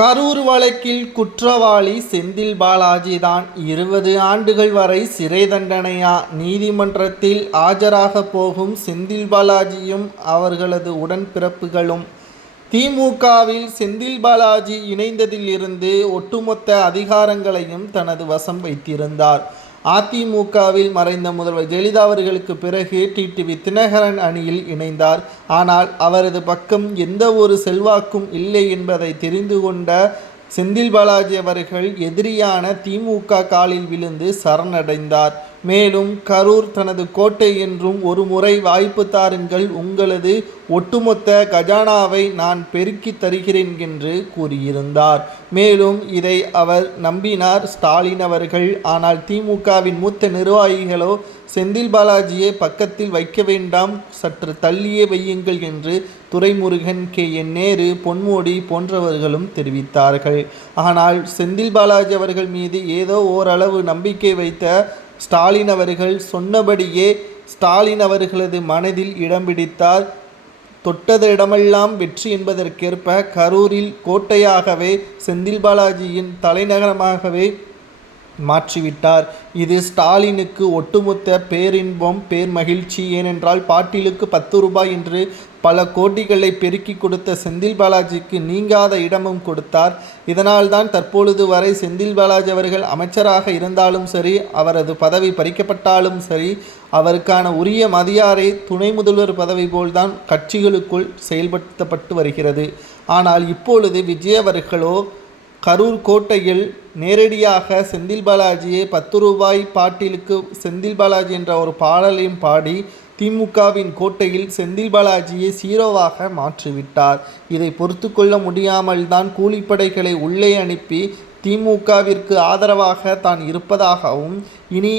கரூர் வழக்கில் குற்றவாளி செந்தில் பாலாஜி தான் இருபது ஆண்டுகள் வரை சிறை தண்டனையா? நீதிமன்றத்தில் ஆஜராக போகும் செந்தில் பாலாஜியும் அவர்களது உடன்பிறப்புகளும். திமுகவில் செந்தில் பாலாஜி இணைந்ததிலிருந்து ஒட்டுமொத்த அதிகாரங்களையும் தனது வசம் வைத்திருந்தார். அதிமுகவில் மறைந்த முதல்வர் ஜெயலலிதா அவர்களுக்கு பிறகு டிடிவி தினகரன் அணியில் இணைந்தார். ஆனால் அவரது பக்கம் எந்த ஒரு செல்வாக்கும் இல்லை என்பதை தெரிந்து கொண்ட செந்தில் பாலாஜி அவர்கள் எதிரியான திமுக காலில் விழுந்து சரணடைந்தார். மேலும் கரூர் தனது கோட்டை என்றும் ஒரு முறை வாய்ப்பு தாருங்கள் உங்களது ஒட்டுமொத்த கஜானாவை நான் பெருக்கி தருகிறேன் என்று கூறியிருந்தார். மேலும் இதை அவர் நம்பினார் ஸ்டாலின் அவர்கள். ஆனால் திமுகவின் மூத்த நிர்வாகிகளோ செந்தில் பாலாஜியை பக்கத்தில் வைக்க வேண்டாம் சற்று தள்ளியே வையுங்கள் என்று துரைமுருகன் கே. என். நேரு பொன்மோடி போன்றவர்களும் தெரிவித்தார்கள். ஆனால் செந்தில் பாலாஜி அவர்கள் மீது ஏதோ ஓரளவு நம்பிக்கை வைத்த ஸ்டாலின் அவர்கள் சொன்னபடியே ஸ்டாலின் அவர்களது மனதில் இடம் பிடித்தார். தொட்டது இடமெல்லாம் வெற்றி என்பதற்கேற்ப கரூரில் கோட்டையாகவே செந்தில் பாலாஜியின் தலைநகரமாகவே மாற்றிவிட்டார். இது ஸ்டாலினுக்கு ஒட்டுமொத்த பேரின்பம் பேர் மகிழ்ச்சி ஏனென்றால் பாட்டிலுக்கு பத்து ரூபாய் என்று பல கோட்டிகளை பெருக்கி கொடுத்த செந்தில் பாலாஜிக்கு நீங்காத இடமும் கொடுத்தார். இதனால்தான் தற்பொழுது வரை செந்தில் பாலாஜி அவர்கள் அமைச்சராக இருந்தாலும் சரி அவரது பதவி பறிக்கப்பட்டாலும் சரி அவருக்கான உரிய மதியாரை துணை முதல்வர் பதவி போல்தான் கட்சிகளுக்குள் செயல்படுத்தப்பட்டு வருகிறது. ஆனால் இப்பொழுது விஜய் அவர்களோ கரூர் கோட்டையில் நேரடியாக செந்தில் பாலாஜியை பத்து ரூபாய் பாட்டிலுக்கு செந்தில் பாலாஜி என்ற ஒரு பாடலையும் பாடி திமுகவின் கோட்டையில் செந்தில் பாலாஜியை சீரோவாக மாற்றிவிட்டார். இதை பொறுத்து கொள்ள முடியாமல் தான் கூலிப்படைகளை உள்ளே அனுப்பி திமுகவிற்கு ஆதரவாக தான் இருப்பதாகவும் இனி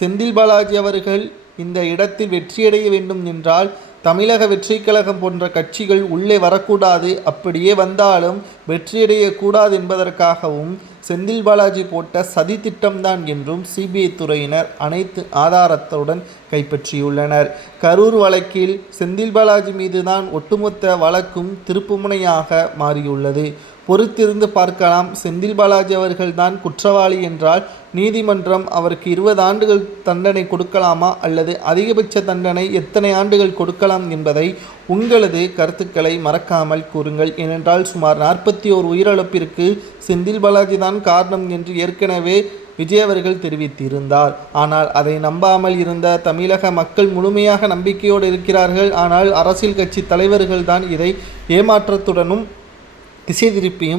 செந்தில் பாலாஜி அவர்கள் இந்த இடத்தில் வெற்றியடைய வேண்டும் என்றால் தமிழக வெற்றி கழகம் போன்ற கட்சிகள் உள்ளே வரக்கூடாது அப்படியே வந்தாலும் வெற்றியடையக்கூடாது என்பதற்காகவும் செந்தில் பாலாஜி போட்ட சதி திட்டம்தான் என்றும் சிபிஐ துறையினர் அனைத்து ஆதாரத்துடன் கைப்பற்றியுள்ளனர். கரூர் வழக்கில் செந்தில் பாலாஜி மீதுதான் ஒட்டுமொத்த வழக்கும் திருப்புமுனையாக மாறியுள்ளது. பொறுத்திருந்து பார்க்கலாம். செந்தில் பாலாஜி அவர்கள்தான் குற்றவாளி என்றால் நீதிமன்றம் அவருக்கு இருபது ஆண்டுகள் தண்டனை கொடுக்கலாமா? அல்லது அதிகபட்ச தண்டனை எத்தனை ஆண்டுகள் கொடுக்கலாம் என்பதை உங்களது கருத்துக்களை மறக்காமல் கூறுங்கள். ஏனென்றால் சுமார் நாற்பத்தி ஓர் உயிரிழப்பிற்கு செந்தில் பாலாஜி தான் காரணம் என்று ஏற்கனவே விஜய் அவர்கள் தெரிவித்திருந்தார். ஆனால் அதை நம்பாமல் இருந்த தமிழக மக்கள் முழுமையாக நம்பிக்கையோடு இருக்கிறார்கள். ஆனால் அரசியல் கட்சி தலைவர்கள் தான் இதை ஏமாற்றத்துடனும் திசை திருப்பியும்